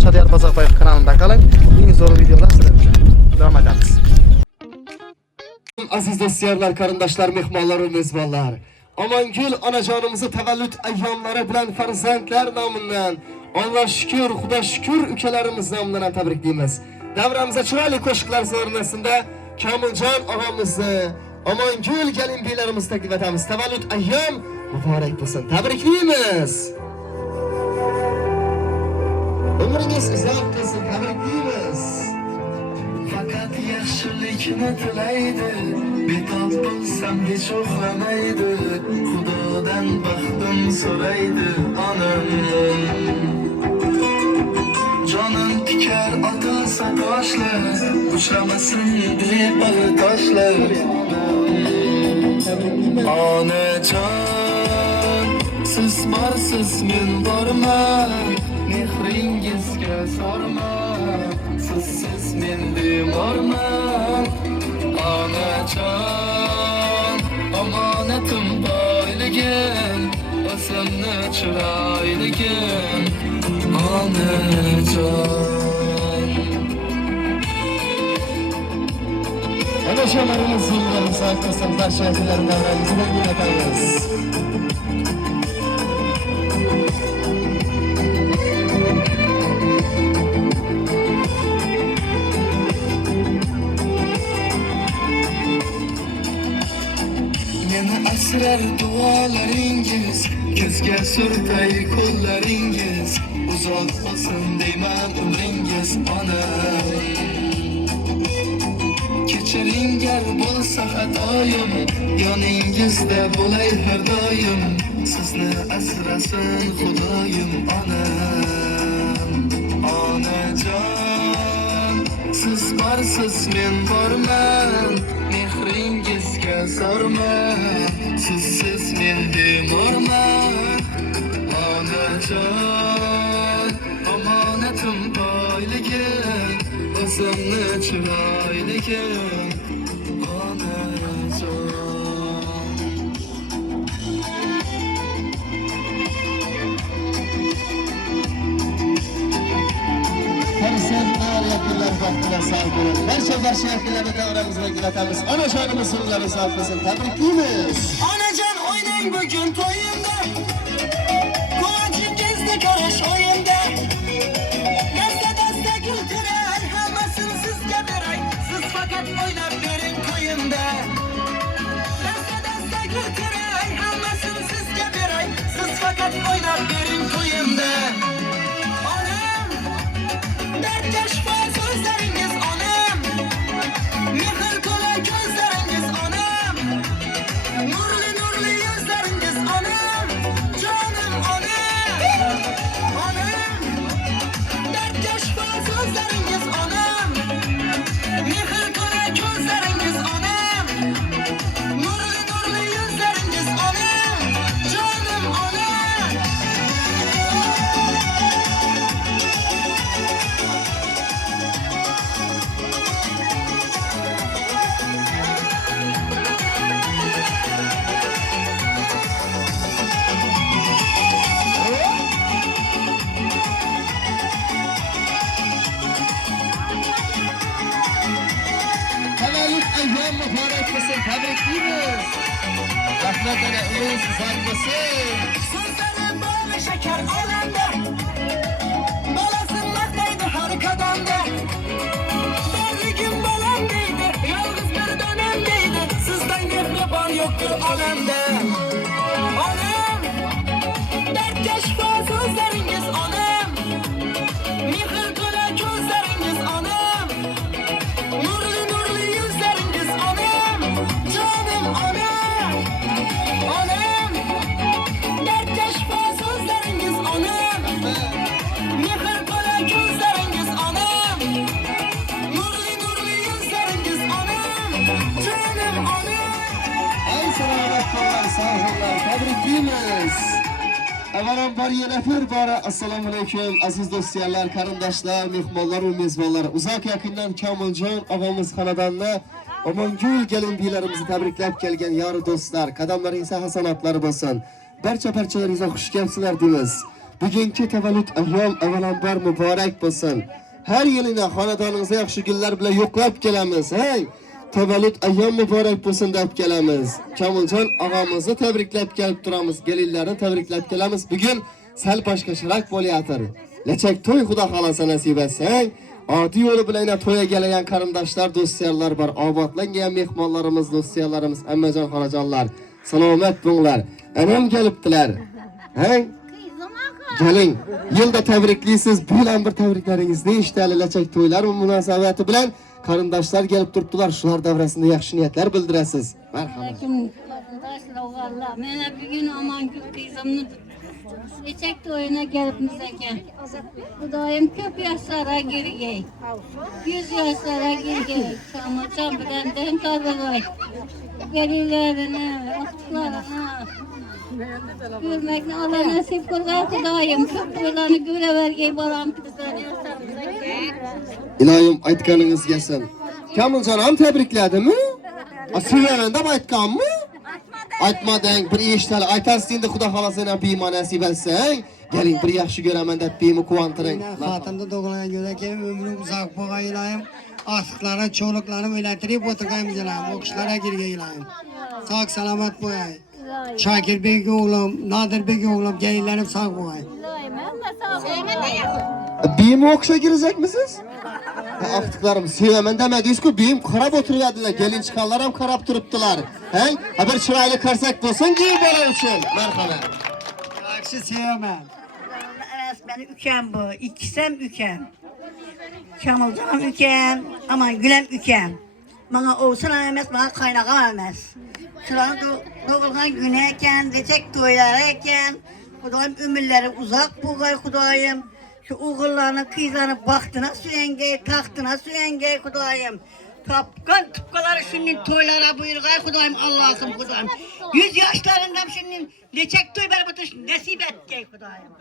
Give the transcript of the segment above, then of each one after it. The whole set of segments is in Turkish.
Shadiyar Bozorbayev kanalida qaling. Eng zo'r videolar sizlar uchun. Davom etamiz. Aziz do'stlar, qarindoshlar, mehmonlar va mezbonlar. Omongul onajonimizni tavallud ayyomlari bilan farzandlar nomidan, Alloh shukr, Xudo shukr ukalarimiz nomidan tabriklaymiz. Davramizda chiroyli qo'shiqlar so'rinasida Kamiljon og'amizni, Omongul galinbiylarimizni taklif etamiz. Tavallud ayyom muborak bo'lsin. Tabriklaymiz. Umringiz uzoq bo'lsin. Tabriklaymiz. Fakat yaxshilikni tilaydi, betob bo'lsam hech uxlamaydi, Xudodan baxtim so'raydi onam. Jonim tikar otilsa toshlar, uchramasin deb bag'ri toshlar. Onajon, siz borsiz men borman, mehringizga sorman. Sizsiz men bemorman, onajon, omonatim boyligim, o'zimni chiroyligim, onajon. Ana shamarimiz yillarimiz arkasından barchalardan davrangizni anglatamiz. Asrar duolaringiz, ko'zga surtay qo'llaringiz, uzoq bo'lsin deyman umringiz onam. Kechiring gar bo'lsa xatoyim, yoningizda bo'lay har doim, sizni asrasin Xudoyim onam. Onajon, siz borsiz men borman, mehringizga sorman. Sizsiz men bemorman, onajon, omonatim boyligim, o'zimni chiroyligim, onajon. Farzandlar yaqinlar baxtida sog' bo'lib, barcha yaqinlarni davramizga kiritamiz. Onajonimiz so'zlari sog' bo'lsin. Tabriklaymiz. Onajon, o'ynang bugun to'yimda, quvonchingizda ko'rish o'yinda. Dasta kultiray, hammasini sizga beray, siz faqat o'ynab bering to'yimda. Dasta kultiray, hammasini sizga beray, siz faqat o'ynab bering to'yimda. Onam, dardga shifo so'zlaringiz onam, mehr to'la ko'zlaringiz onam, nurli yuzlaringiz onam, jonim onam. Onam, dardga shifo so'zlaringiz onam, mehr to'la ko'zlaringiz onam, nurli yuzlaringiz onam, jonim onam. Tavallud ayyom muborak bo'lsin. Tabriklaymiz. Rahmat ana, umringiz uzoq bo'lsin. So'zlari boli shakar olamda, bolasin maqtaydi har qadamda. Borligim bolam deydi, yolg'iz bir donam deydi, sizdan mehribon yo'qdir olamda. Onam, dardga shifo so'zlaringiz onam, mehr to'la ko'zlaringiz onam, nurli yuzlaringiz onam, jonim onam. Onam, dardga shifo so'zlaringiz onam, mehr to'la ko'zlaringiz onam, nurli yuzlaringiz onam, jonim onam. Ey salomat qollar, sog'lar, tabriklaymiz. Avvalambor yana bir bora assalomu alaykum aziz do'stlar, qarindoshlar, mehmonlar va mezbonlar. Uzoq yaqindan Kamoljon og'amiz xonadonida Omongul gelinbilarimizni tabriklab kelgan yori do'stlar, qadamlaringizga hasanatlar bo'lsin. Barcha-barchalaringizga xush kelibsizlar deymiz. Bugungi tavallud ayyom avvalambor muborak bo'lsin. Har yilini xonadoningizda yaxshi kunlar bilan yo'qlab kelamiz. Hey, tavallud ayyom muborak bo'lsin deb kelamiz. Kamoljon og'amizni tabriklab kelib turamiz. Gelinlarni tabriklab kelamiz. Bugun sal boshqacharoq bo'layotir. Lechak to'y xudo xolasa nasib etsang, oddiy yo'li bilan to'yga kelgan qarindoshlar, do'stlar bor. Obodlangan mehmonlarimiz, do'stlarimiz, ammajon, xolajonlar, salomat bo'linglar. Anam kelibdilar. Hey, keling, yilda tabriklisiz, bilan bir tabriklaringizni eshitali lechak to'ylar munosabati bilan qarindoshlar kelib turibdilar. Shular davrasida yaxshi niyatlar bildirasiz. Marhamat. Qarindoshlar, mana bugun Omongul qizimni lechak to'yina kelibmiz ekan. Xudoyim ko'p yoshlarga girgay. 100 yoshlarga girgay. Kamoljon bilan den tozalay. Gelinlarini, oqlarini görmekni Allah nasip qilgan Xudoyim. Ko'p to'ylarni ko'ravergay bolam qizlarni yoshlarga. İlayim aytganingiz gelsin. Kamoljon ham tabrikladimi? Asıyaman deb aytganmi? Aytmading, bir eshitali aytasiz endi xudo xolasa biyma nasib etsang, keling bir yaxshi ko'raman deb biymi quvontiring. Xotinda doğulagan yo'lakay ömrüm uzoq bo'lgan ilayim. Asıqlara, çoğuluklarını o'ylantirib o'tirganmiz ilayim. O'qishlarga kirgan ilayim. Sog' salomat bo'yay. Shokirbek o'g'lim, Nodirbek o'g'lim, gelinlarim sog' bo'yay. Biymi o'qishga kirecekmisiz? Aftiklarim sevaman demadingiz-ku, biyim qarab o'tiryaptilar. Gelin chiqanlar ham qarab turibdilar. Hey, bir chiroyli qarsak bo'lsin ki bola uchun. Marhamat. Yaxshi sevaman. Evet, benim ülkem bu. İkisem ülkem. Kamolcanım ülkem, aman gülem ülkem. Bana olsun emez, bana kaynağım emez. Şuranın doğulgan güneyken, recek toylarıyken, Kudayım ömürleri uzak buğay Kudayım. Şu oğullarını, kızlarını baktına süyengey, tahtına süyengey Kudayım. Kapkan tıpkaları şimdi toylara buyurgay Kudayım, Allah'ım Kudayım. 100 yaşlarından şimdi recek toy berbatış nasip et gey Kudayım.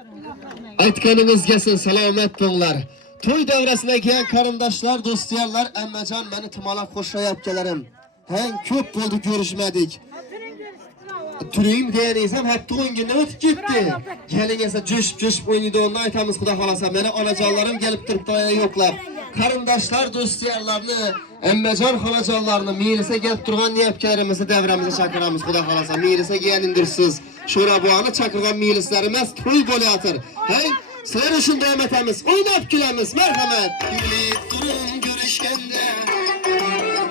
Aytganingiz gelsin, salomat bo'linglar. To'y davrasida kelgan qarindoshlar, do'stlar, ammajon, meni tumalab qo'shayotganlarim. Hang ko'p bo'ldi ko'rishmadik. Turing deyaningiz ham hatto 10 kundan o'tib ketdi. Keling esa jo'shib o'ynaydi, onda aytamiz xudo xolasa. Meni onajonlarim kelib turibdi yo'qlar. Qarindoshlar, do'stlarlarni, ammajon, xolajonlarni meylisa kelib turgan niyatlarimizni davramizga chaqiramiz xudo xolasa. Meylisa kelganingdirsiz. Sho'raboani chaqirgan meylislar emas, to'y bo'layotir. Hey, sizlar uchun davom etamiz. O'ynab kulamiz. Marhamat. Gülüp durun görüşkende,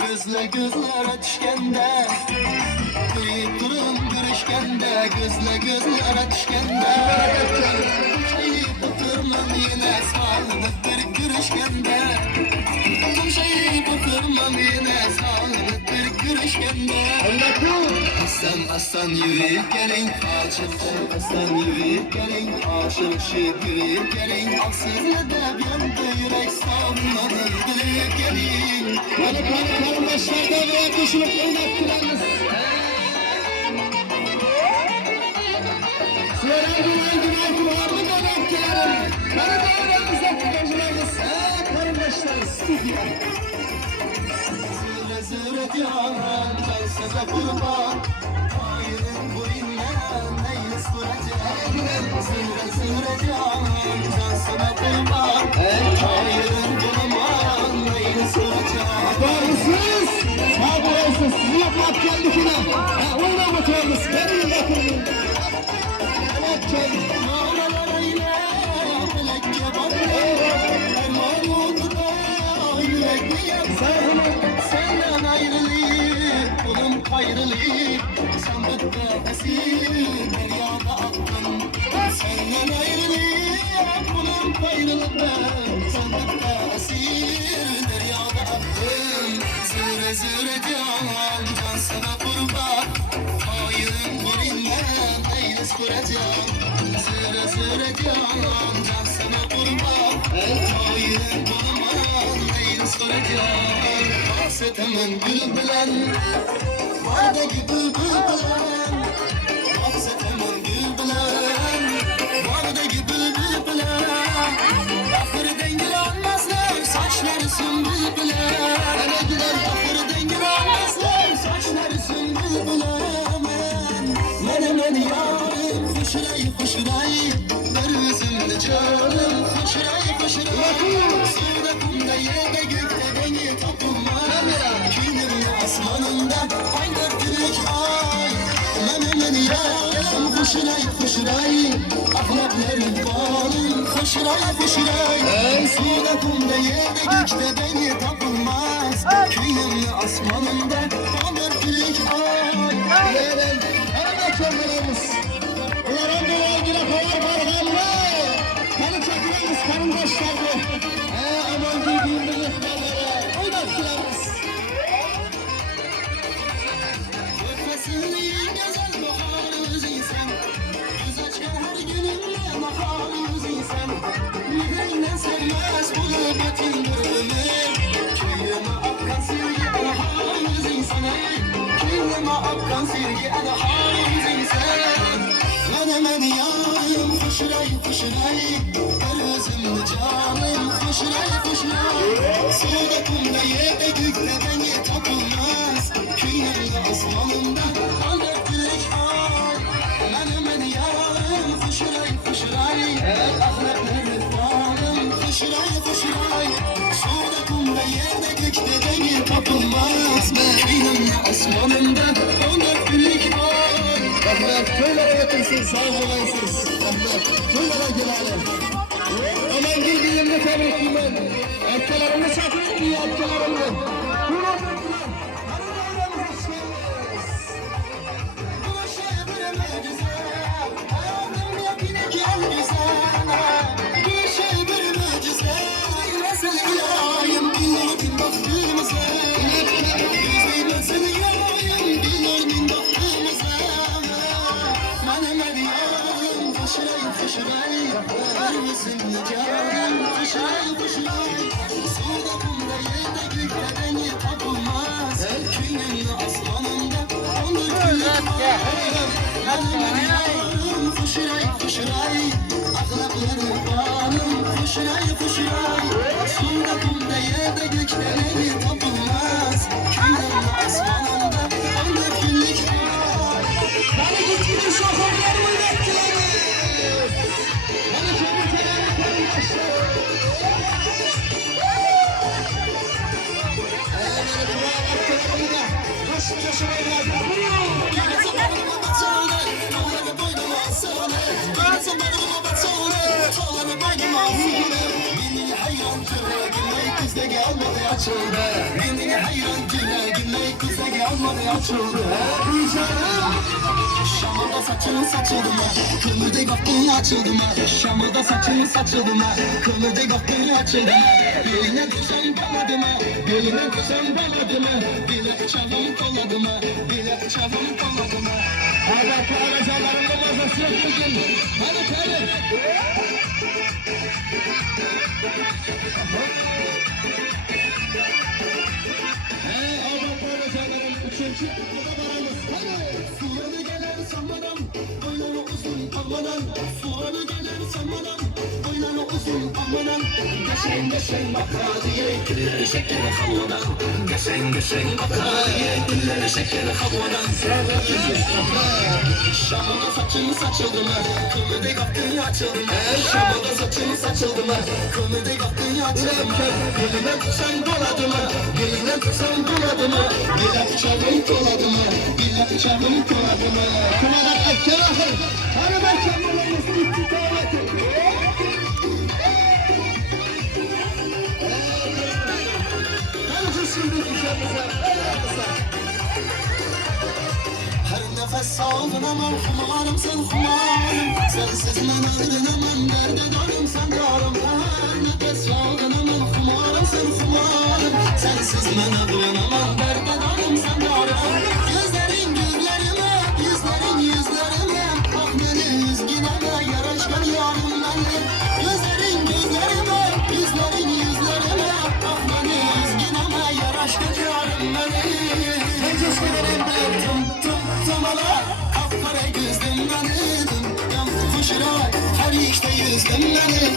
gözle gözlere düşkende. Gülüp durun görüşkende, gözle gözlere düşkende. Şeyi tutturmam yine sağlık bir görüşkende. Şeyi tutturmam yine sağlık bir görüşkende. Aslan aslan yürüyüp gelin, aşık aslan yürüyüp gelin, aşık yürüyüp gelin. Aksızla da yandı yürek savunmadı, yürüyüp gelin. Hadi qarindoshlar davraya qo'shilib o'ynab kulamiz. Sizlarga o'ynab kelarim. Mana davramizda qo'shilamiz. Qarindoshlar studiya. Züre züre canan, kalsana kurban. Ayrın boyundan neyiniz kuracak? Züre züre canan, kalsana kurban. Ayrın bulman neyiniz kuracak? Doğrusuz, sağ olasınız. Sizi yapmak geldik yine. Oynam oturumuz. Gelin bakın. Evet geldik. Mağaralar ile melekçe bakıyor. Erman oldu da yürek mi yapsın? Senden ayrılıp, kulum ayrılıp. Sandıkta esir, deryada attın. Senden ayrılıp, kulum ayrılıp. Sandıkta esir, deryada attın. Züre züre can, can sana kurban. Hayırın birinden neyiniz kuracağım? Züre züre can, can sana kurban. Hayırın bulman neyiniz kuracağım? Aksetemen gül bilen, vardaki bülbül bilen. Aksetemen gül bilen, beni yarım Hoşuray hoşuray ver üzümlü canım Hoşuray hoşuray suda kumda yerde gökte beni tapılmaz Günümün asmanında ay dörtlük ay beni yarım Hoşuray hoşuray ahlakların balım Hoşuray hoşuray suda kumda yerde gökte beni tapılmaz Günümün asmanında ay dörtlük ay Çömlerimiz. Ulan dolayı güne kovar barğanlı. Beni çekileniz karındaşlardı. Aman bildiğimde yıkmaları. Oynatçılarımız. Öpmesini güzel bakar özüysen Göz açkan her günümle bakar özüysen Yüreğinden sevmez bu gıbetin durumunu Köyüme akkan sevgi adahar özüysen Köyüme akkan sevgi adahar özüysen Önemedi yarım hoşuray hoşuray Gel özümlü canım hoşuray hoşuray Suda kumda yerde gökte beni tapılmaz Köyümde asmanımda al dörtlük ay Önemedi yarım hoşuray hoşuray Ahlakları bağlım hoşuray hoşuray Suda kumda yerde gökte beni tapılmaz Köyümde asmanımda al dörtlük ay Rahmet köylere götürsün, sağ olaysınız. Rahmet köylere gelelim. Aman girdiğimde tebriklim ben. Etkelerimi satın iyi etkelerimi. Buyurun etkiler. Hadi bayramı hoş geldiniz. Bu şey bir mucize Hayatım yepyeni gel güzel Bu şey bir mucize Nasıl ilayım bilirdim baktığımıza Nasıl ilayım bilirdim baktığımıza Menemen yarım Fışray fışray Her yüzümlü canım Fışray fışray Suda kumda yerde gökte beni tapılmaz Köyümlü aslanımda Onur gülük Menemen yarım Fışray fışray Ahlakları bağlım Fışray fışray Suda kumda yerde gökte beni tapılmaz Köyümlü aslanımda Onur gülük Beni gitgide şoförlerimi bekleyin. Beni kömürteler karındaşlarım. Beni kulağa baktılarımı da taşın taşıma geldim. Beni hayran güle kızda gelmedi açıldı Şamada saçın saçıldı mı? Kılıda baktın açıldı mı? Şamada saçın saçıldı mı? Kılıda baktın açıldı mı? Beline düşen baladı mı? Beline düşen baladı mı? Bile çavum koladı mı? Bile çavum koladı mı? Ardaklı aracalarımda mazası yok bugün. Hadi hadi. Ardaklı aracalarım üçüncü kutuda varamız. Hadi. Suları gelen samadan, boyları uzun amanan. Suları gelen samadan, boyları uzun amanan. Geçen geçen bakadiye, dilleri şekeri havadan. Geçen bakadiye, dilleri şekeri havadan. Şamada saçın saçıldı mı? Kılıda baktın açıldı mı? Şamada saçın saçıldı mı? Kılıda baktın açıldı mı? Beline düşen doladı mı? Beline düşen doladı mı? Bile çavun doladı mı? Bile çavun doladı mı? Kumadan erken ahır. Hadi ben kendimizin istikamet et. Hadi şimdi düşemize. Her nefes aldın aman kumarım sen kumarım Sensiz ben ayrılamam derde darım sen darım Her nefes aldın aman kumarım sen kumarım Sensiz ben ayrılamam derde darım sen darım Gözlerin gözlerime, yüzlerin yüzlerime Ah beni üzgüneme, yaraşkan yarım benim Gözlerin gözlerime, yüzlerin yüzlerime Ah beni üzgüneme, yaraşkan yarım benim Pençeslerim Tımala, kapkara gözlüm benim Fışıray, her işte yüzlüm benim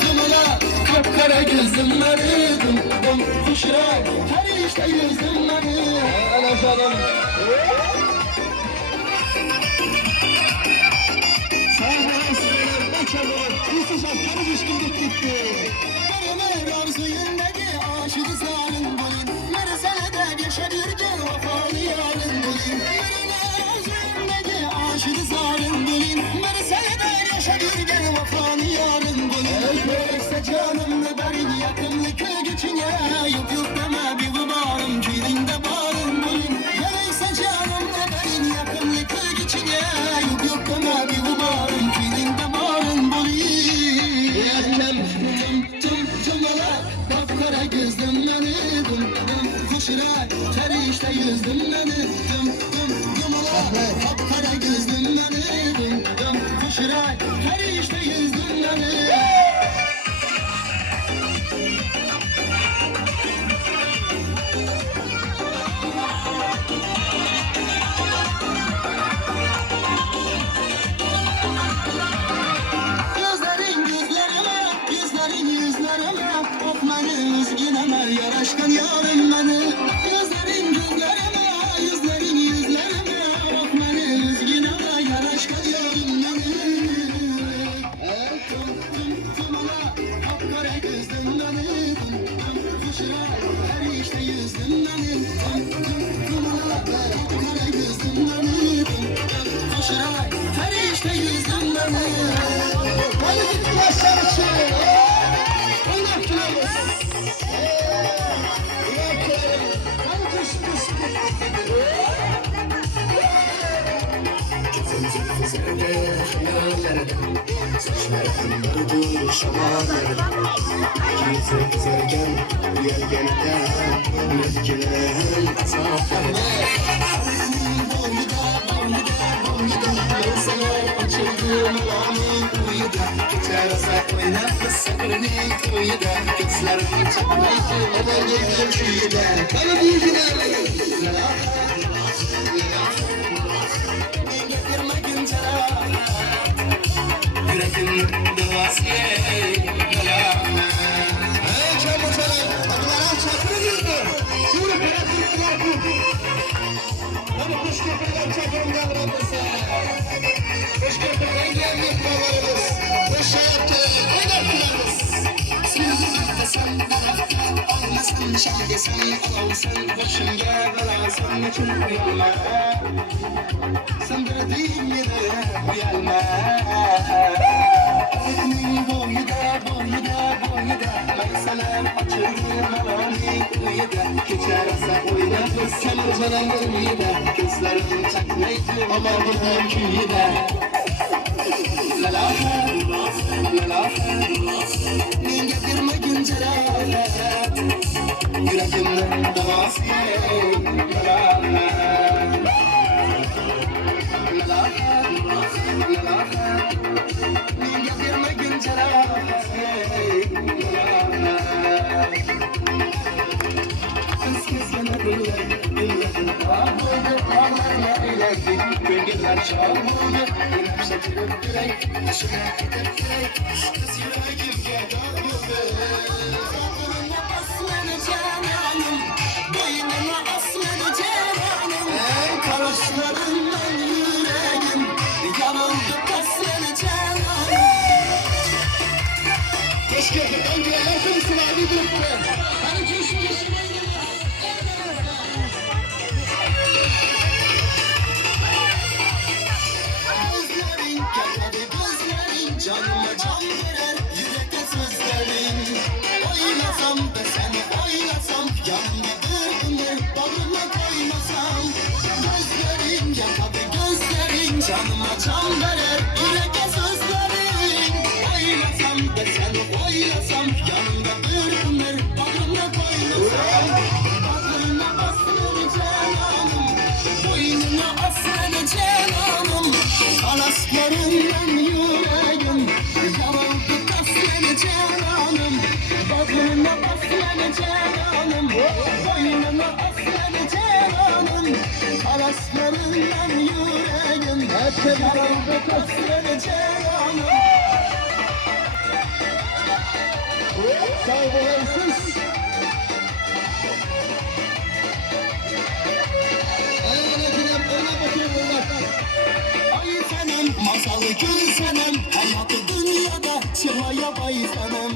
Tımala, kapkara gözlüm benim Fışıray, her işte yüzlüm benim Ana canım. yaşa bir gel vafanı yarın bulun Görürse canımla derin yakınlık gücüne Yok yok deme bir varım kilinde barın bulun Görürse canımla derin yakınlık gücüne Yok yok deme bir varım kilinde barın bulun Yakken tüm ala kapkara gözlüm beni Kuşura ter işte yüzdüm beni Tüm ala kapkara gözlüm beni Kuşura ter işte yüzdüm beni Yaraşkan yarım beni Yüzlerin gözlerime Yüzlerin yüzlerime Bak beni üzgüneme Yaraşkan yarım beni Tüm ala Kapkara gözlüm beni Kuşura her işte yüzdüm beni Tüm ala Kapkara gözlüm beni Kuşura her işte yüzdüm beni Hadi git başlar için Allah kılavuz Saçlarım durdu şamanlarım Gizli kızarken Yelgeneden Yelgenen azaplarım Sana açıldım amin uyuda Geçer saklı nefes sabrını kuyuda Gözlerim çakmaydı Hemen geldim kuyuda Bana büyüdüler Getirme güncel Yüreğim duası Yalanma Hey çabuk Adlara çakırı girdi Yürü bana kırklar Bana kuş köpürden çakırım davranırsa Kuş köpürden gelmeyip babalarımız Kuş hayatı oynatlarımız Sen olmasın şahide sen olsun Başımda belasın için uyanma Sen bir değil yine uyanma Elinin boyuda Ben sana açıldım alani uyuda Geçerse oynatır sen canım uyuda Gözlerim çakmaydı ama bunun kuyuda Lalaha Min getirme günceler Yüreğimden davası Lalaha Min getirme günceler Eskizgene diller Ağırdı ağlarla ilerdi Gölgeler çağırdı Benim saçırıp yürek Dışına gidip yürek Kız yüreğim geliyor Boynuna aslanı cananım Boynuna aslanı cananım Karışlarından yüreğim Yanıldı aslanı cananım Keşke önce yakın sınavı bitti Hani düşmüş Canıma can verer yürekte sözlerin Oylasam da seni oylasam Yanımda bir ömür bağrıma koymasam Gözlerin yakadı gözlerin Canıma can verer yürekte sözlerin Oylasam da seni oylasam Yanımda bir ömür bağrıma koymasam Bağrına aslanı cananım Boynuna aslanı cananım Alaslarından yüreğim Yavruldu kaslanı cananım Bağrına aslanı cananım Boynuna aslanı cananım Alaslarından yüreğim Yavruldu kaslanı cananım Sağ olasınız Ay senem, masalı gül senem Hayatı dünyada çıraya bay senem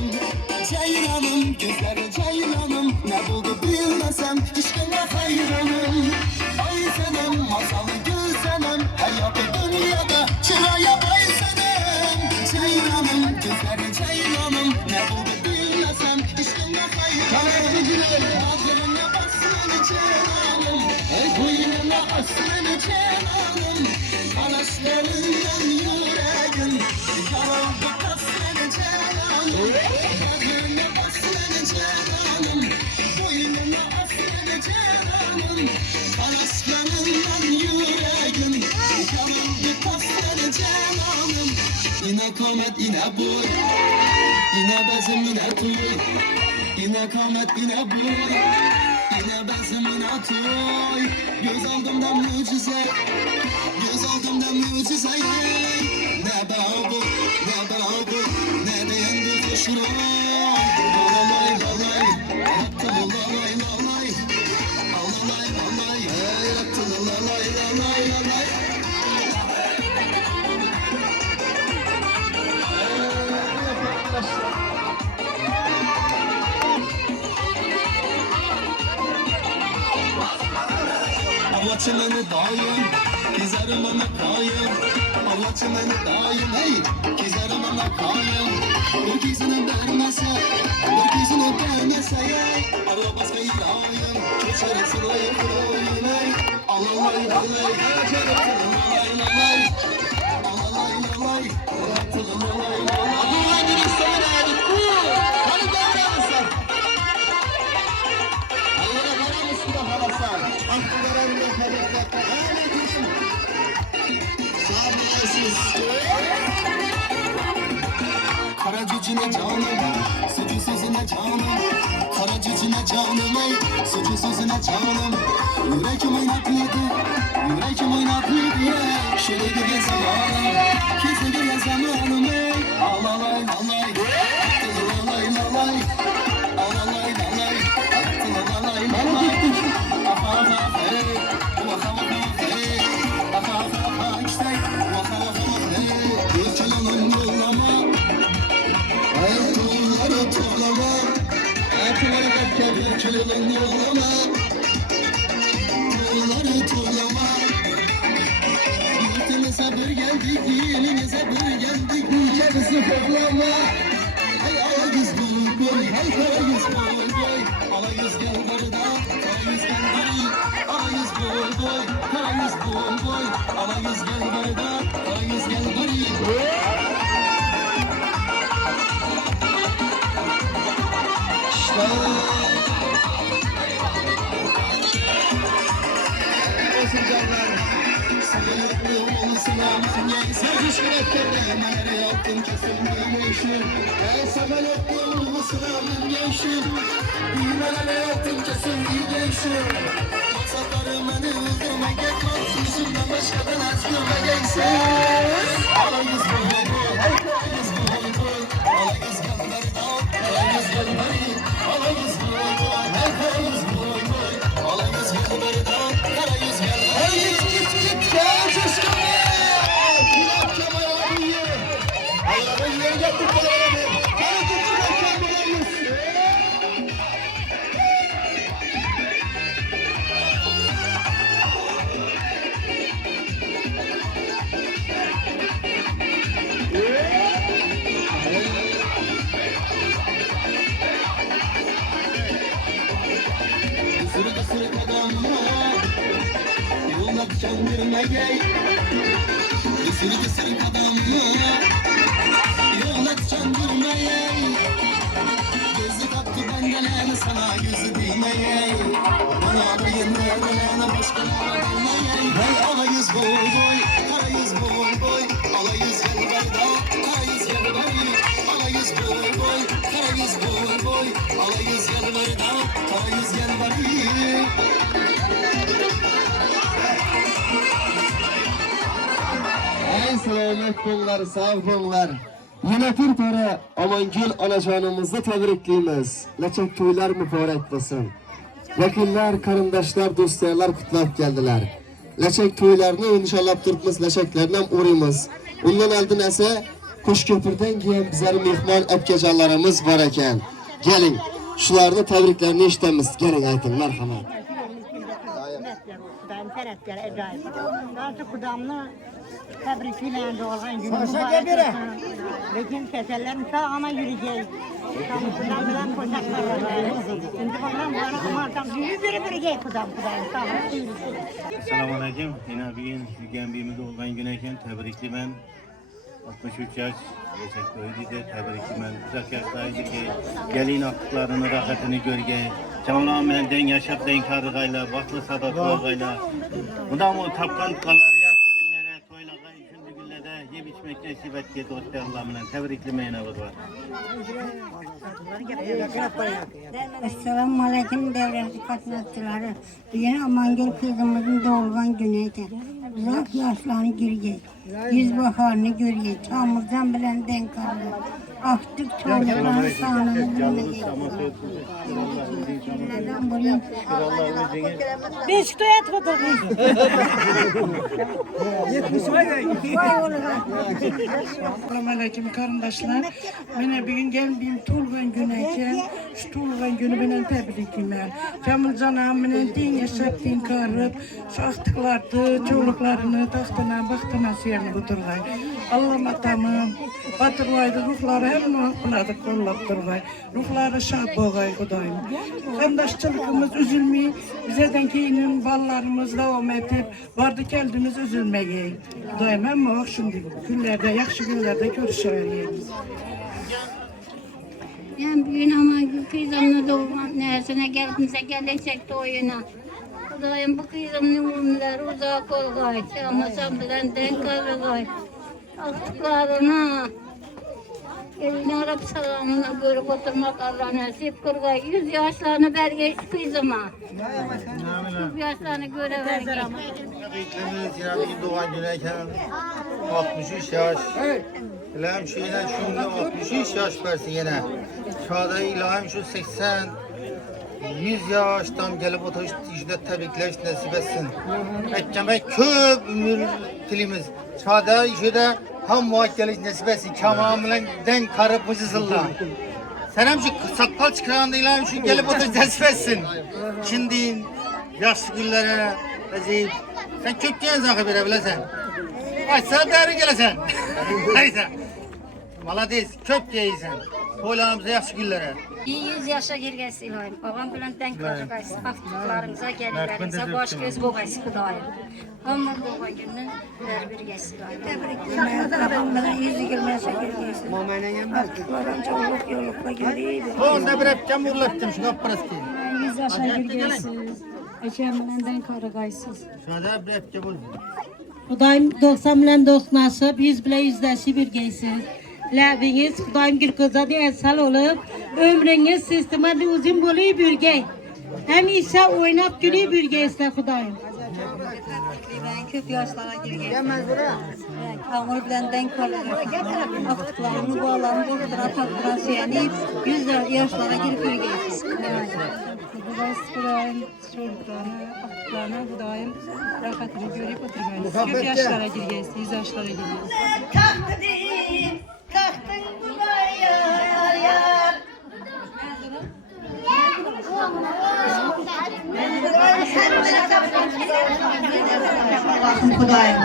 Ceylanım, gözleri ceylanım Ne buldu bilmesem, işkine hayranım Ay senem, masalı gül senem Hayatı dünyada çıraya bay senem aslını cananım Kanaslarından yüreğim Yanıldı aslını cananım Gözüne aslını cananım Boynuna aslını cananım Kanaslarından yüreğim Yanıldı aslını cananım Yine komet yine boy Yine bezim yine tuy Yine komet yine boy Yine bezim yine tuy Göz aldımda mucize Göz aldımda mucize Ne bağlı ne bağlı Ne beğendi koşurum Lalay lalay Yaptım lalay lalay Lalay lalay Yaptım lalay lalay lalay Allah çimeni dayım, kizarım ama kayım. Allah çimeni dayım, hey, kizarım ama kayım. Bir kizini vermese, bir kizini vermese, hey. Allah başka ilayım, geçerim sırayı kırayım, hey. Allah lay lay, geçerim sırayı lay. Allah lay lay, geçerim sırayı lay. Adı ulan dedik sana ne dedik, hani davranırsan. Allah'a varamızsın da halasan. Hakkı verenle kabukla. Öyle gidin. Sabırlısız. Kara cücüne canım, sucu sözüne canım. Kara cücüne canım, ey, sucu sözüne canım. Yürekim oynaklıydı, yürekim oynaklıydı, ey. Şöyle bir zamanım, kesin bir zamanım, ey. Alalay lalay, lalay lalay. Alalay lalay, lalay lalay. Afa afa hey, afa afa hey, afa afa işte, afa afa hey. Geçelim yollama, ayakları toplama, ayakları kapker geçelim yollama, ayakları toplama. Yurtumuza bir geldik, dilimize bir geldik, ülkemizi toplama. Hey ayağız boy boy, hey ayağız boy boy, alayız gel barda, alayız gel bari, alayız boy boy, alayız boy boy, alayız gel barda, alayız gel bari. Olsun canlar, sana yokluğum olsun amın ye, sevgiş mürekkebe, nereye yaptın kesin değişir. Ey sana yokluğum olsun amın yeşil, düğmelere yaptın kesin değişir. Maksatlarım beni öldürme gitme, yüzümden başkadan azgırma geçsin. Alayız boy boy, alayız boy boy, alayız gel bardan, alayız gel bari, alayız boy boy, alayız boy boy, alayız gel bardan, alayız gel bari. Git git git gel coşkun be! Kulak Kemal abiye! Allah'ın yeri yaptık Kemal abi! Hadi tutun Kemal abiyiz! Sırık adamla yoluna çandırma gey. Sırık adamla yoluna çandırma gey. Gözü kattı benden sana gözü değme gey. Bana da yenilene başkalarına değme gey. Hey alayız boy boy, alayız boy boy, alayız gel barda, alayız gel bari, alayız boy boy, alayız boy boy, alayız gel barda, alayız gel bari. Ey selamet bunlar, sağ bunlar. Yine bir para Amangül anacanımızı tebrikliyimiz. Leçek toylar mübarek olsun. Yakınlar, karındaşlar, dostlarlar kutlap geldiler. Leçek toylarını inşallah turtmuz, leçeklerine uğrayımız. Ondan aldın ise Koşköprüden giyen bizler mehman epkecanlarımız var eken. Gelin, şularda tebriklerini iştemiz. Gelin aytın, merhamet. Ben taraftar acayip. Artık kudamlı Tebrikler doğan günü mübarek olsun. Bütün keseler sağına yürüyeceğiz. Çamurdan bilen koşaklar var. Şimdi bakalım bana kumardan biri gel kudam sağına yürüyeceğiz. Assalamu alaikum. Yine bugün Gambiyimizde olgan gün eken tebrikli ben 63 yaş geçekte öydüydü. Tebrikli ben 40 yaşdaydı ki gelin aktıklarını, rahatını görge. Canlan ben den yaşap den karıgayla, baklı sadat boğayla. Bundan o tapkan tıkaları yaşlı günlere, toylağa, üçüncü günlere yiyip içmek nasip etki dostu Allah'ımla tebrikli meyine var. Esselamu Aleyküm devresi katnatçıları. Bugün Amangül kızımızın doğulgan günüydü. Uzak yaşlarını gireceğiz. Yüz baharını göreceğiz. Çamurdan bilen denk alır. Aktık çamurların sağlığını bilmeyeceğiz. Beş doyat kadar. Selamünaleyküm kardeşler. Bana bugün gelmeyeyim Tulgan güneyken şu Tulgan günü beni tebrikim ben. Camılcan ağamının din yaşap din karıp şu aktıklardı, çoluklarını tahtına baktına siyerli götürgay. Allah'ım atamım, batırgaydı ruhları hem muhakkuladık kollap durgay. Ruhları şad boğay kudayım. Kardeşçılıkımız üzülmeyi, bizeden keyinin ballarımız devam etip vardı geldiniz üzülmeyi. Kudayım hem muhak şimdi günlerde, yakşı günlerde görüşemeyiz. Ben bugün ama kızımla doğum neresine geldimse gelecek oyuna. Kudayım bu kızımın umurları uzak olgay. Çalmasam bilen denk algay. Aktıklarına, elini Arap salamına görüp oturmak Allah nasip kırgay. 100 yaşlarını vergeç kızıma. 100 yaşlarını göre vergeç. İklimiz yine bir doğan güneyken 63 yaş. İlahim şu yine şimdi 63 yaş versin yine. Şurada ilahim şu 80 100 yaştan gelip oturuş işte tebrikler nasip etsin. Ekmek köp ömür dilimiz. Şurada şurada ham muhak geliş nasip etsin. Kamamla denk karıp mıcızılla. Sen hem şu sakal çıkaranda ilahim şu gelip oturuş nasip etsin. Şimdi yaşlı günlere ezeyip. Sen kök diyen zakı verebilirsen. Ay sana değerli gelesen. Neyse. Malades kök diyeysen. Toylarımıza yaşlı günlere. 100 yaşa girgesi ilayım. Babam bilen denk algayız. Aktıklarınıza, gelinlerinize baş göz boğayız kudayım. Ama boğa günü ver bir gesi ilayım. Tebrikler. Babam bana yüzü girmezse girgeysin. Aktıkların çoğuluk yollukla göreydi. Onda bir hepken vurlattım şu kapırası ki. 100 yaşa girgeysiz. Eşemden karagaysız. Şurada bir hepken vurdu. Kudayım 90 bilen 90'sı, 100 bilen 100'ləsi birgeysiz. Labiniz Kudayım Gülkız'a diye sal olup, ömrünüz sistemada uzun buluyor bürgey. Hem ise oynap gülüyor bürgeyse Kudayım. Ben köp yaşlara girgeysin. Kamur bilen denk alır. Aktıklarını bağlarını doktora taktıran süyenip 100 yaşlara girip girgeysin. Kudayım çocuklarını, aktıklarını Kudayım rahatını görüp oturmayız. Köp yaşlara girgeysin, 100 yaşlara girgeysin. Kalktın Kudayım yar yar. Kudayım.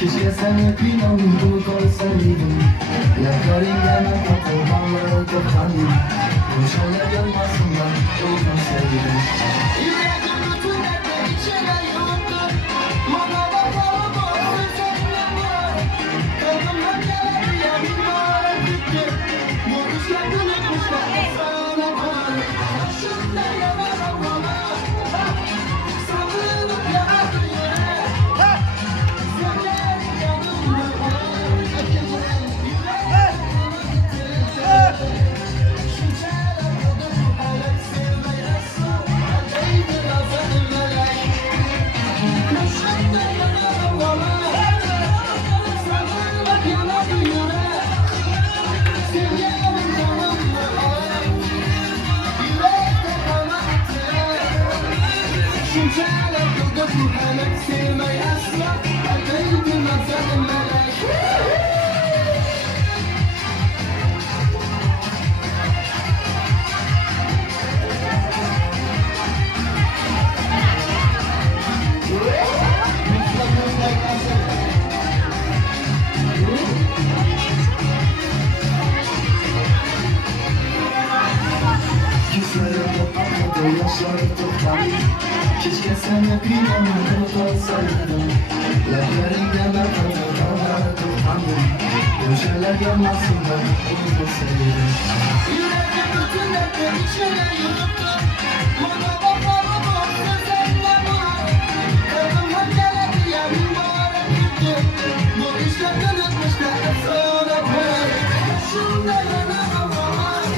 Keşke sen hep inandığımı koysaydın. Yakarın katılmaları kokandım. Bu şeyler gelmezsin ben olmasaydım. Yüreğim bütün dertler içine yoktu. Bana bakalım o seninle var. Kalbimden gelen yanım var gitti. Bu rüzgarını kuşlar sana var. Başımda yanar bana. Savrulup yanar yere. Keşke sen hep inandığımı koysaydın. Lafların gelmez kalmaları kokandım. Bu şeyler gelmezsin ben olmasaydım. Yüreğim bütün dertler içine yuttu. Bana bakalım o seninle var. Kalbimden gelen yanım var gitti. Bu işler dönüşmüş de sonra var. Başımda yanar havalar.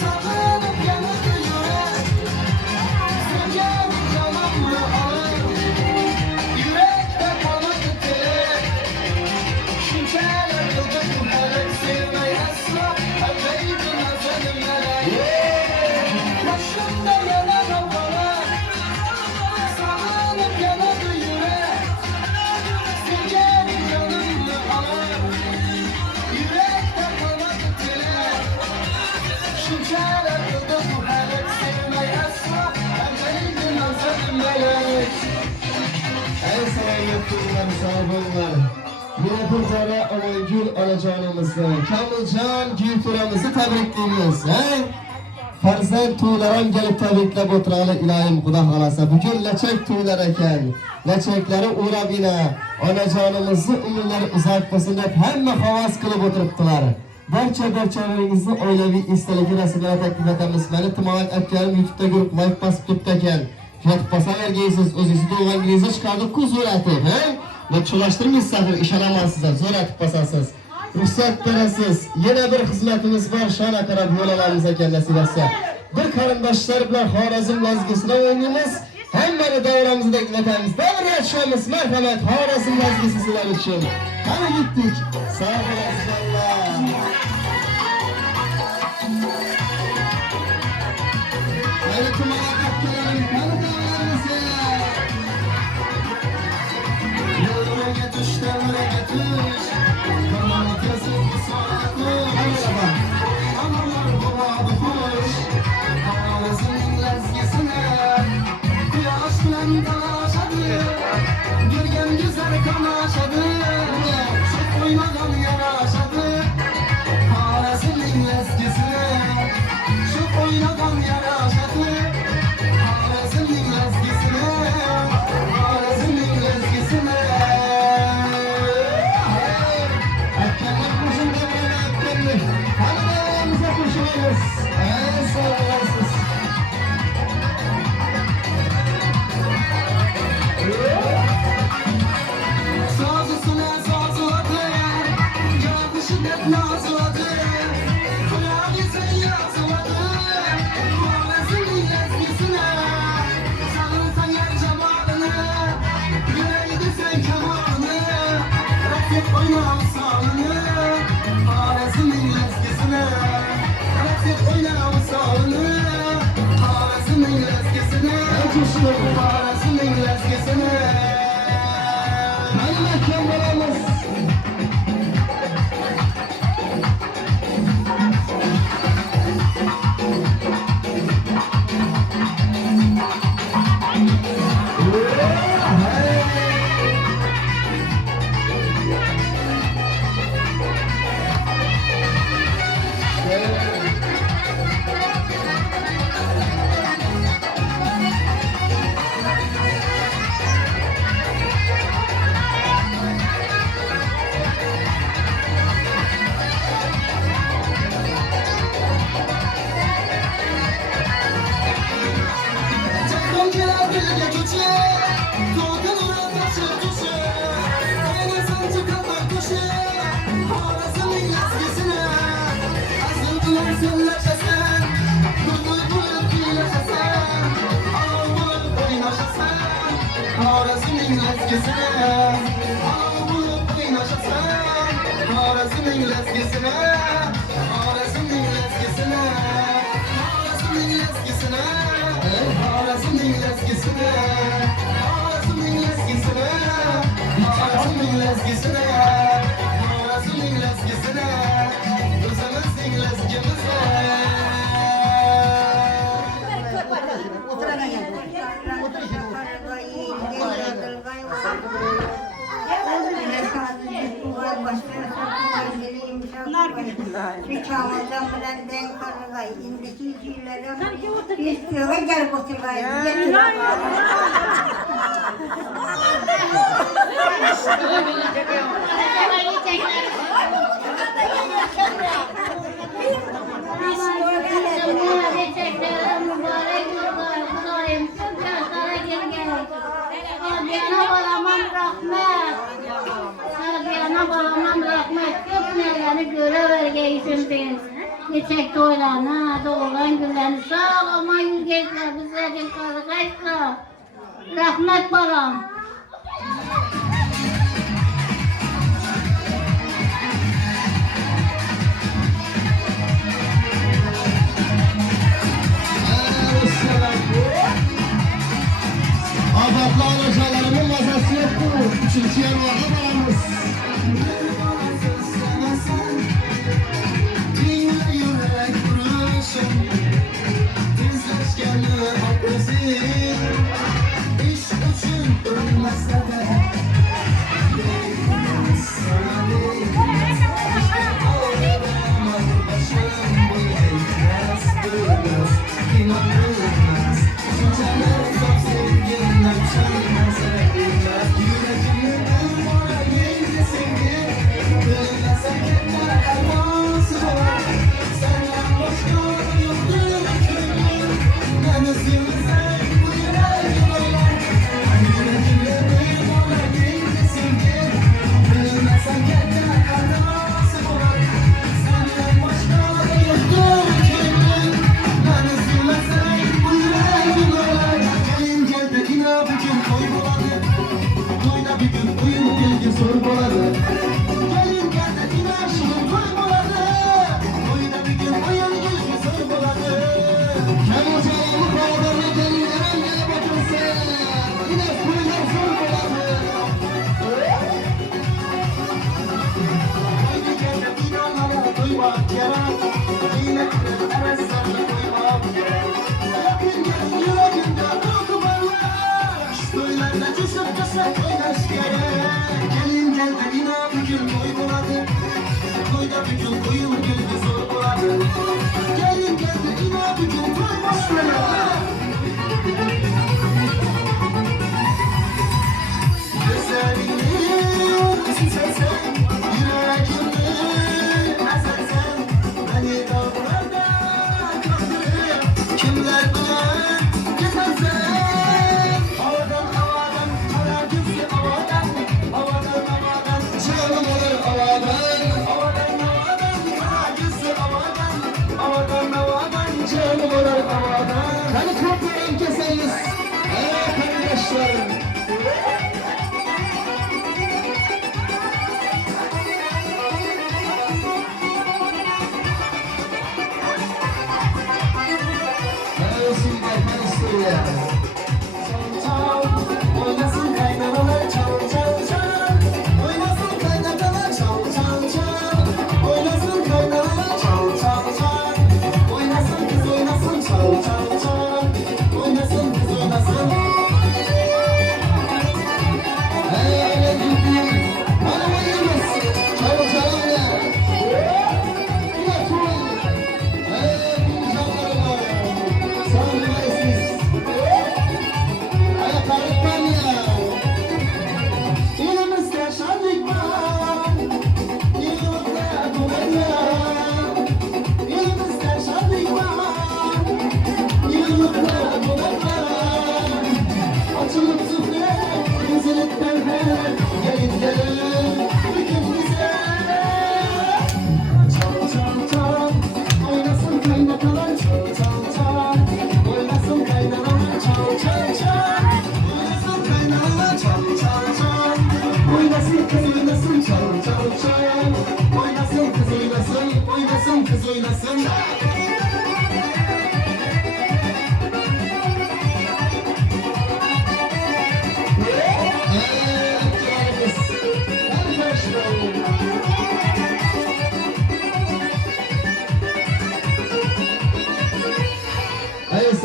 Saklanıp yanık yürek. Yürekte kalmak tek. Şimşekler yıldı bu felek. Sevmeyi asla elbeydim azedim melek. Başımda yanar havalar. Sağlanıp yanadı yürek. Sevgelim canımı alır. Yürekte kalmak tek. Şimşekler yıldı bu felek. Sevmeyi asla elbeydim azedim melek. En sevgili kurban sahibiler, Mirapurtara Amangül anacanımızı, Kamilcan Gülturamızı tebrikliyoruz. Farzand tuğlaran gelip tebriklep oturalı ilahim Xuda halasa. Bugün leçek tuğlar eken, leçekleri uğrab yine anacanımızı ümürler uzak basın hep hemme havas kılıp oturuptılar. Barçalarınızı oylavi isteleki resimlere teklif etemiz. Beni tımanak etkilerim YouTube'da görüp like basıp tüpteken. Fiyat basa vergeysiz, özüsü doğan İngilizce çıkardık ku zor etip, Ve çolaştırmış sahir, iş alamazsınız, zor etip basasız. Ruhsat veresiz, yine bir hizmetimiz var, şana karab yol alanımıza kendisi verse. Bir karındaşlar bilen Harazm vazgesine oynayımız, hem beni davramızı da ekletemiz. Devre açmamız, merhamet, Harazm vazgesi sizler için. Hadi gittik, sağ olasın Allah. Beni tımanak etkilerim, kanıtlarınızı. Yoluna getuş, demire getuş. Kanal kesip bir sonra kuş. Analar buladı kuş. Ağzının lezgesine. Kuyaş bilen dalaşadı. Gürgen güzel kamaşadı. Çok oynadan yaraşadı. Ağzının lezgesine. Çok oynadan yaraşadı. Ağzının lezgesine. Ağzının lezgesine. oyna usalını Harezimin lezgizine Getir oyna usalını Harezimin lezgizine Harezimin lezgizine Hadi bakalım. Çağımızdan bilen denk karagay, indiki cüylerim, bir köye gelip oturgay. Geçek toylarına, doğulan günlerini sağ ol, aman yüzgeçler bizlerin karıkaysa. Rahmet balam. Adaplı hocalarımın mazası yok bu. Üçüncü yarılarda varamız. Yüreğimin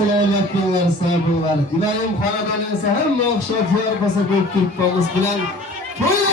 selamet bo'linglar, sog' bo'linglar. Ilohim xonadoningizga hamma o'xshab yor bo'lsa ko'p turibmiz bilan to'y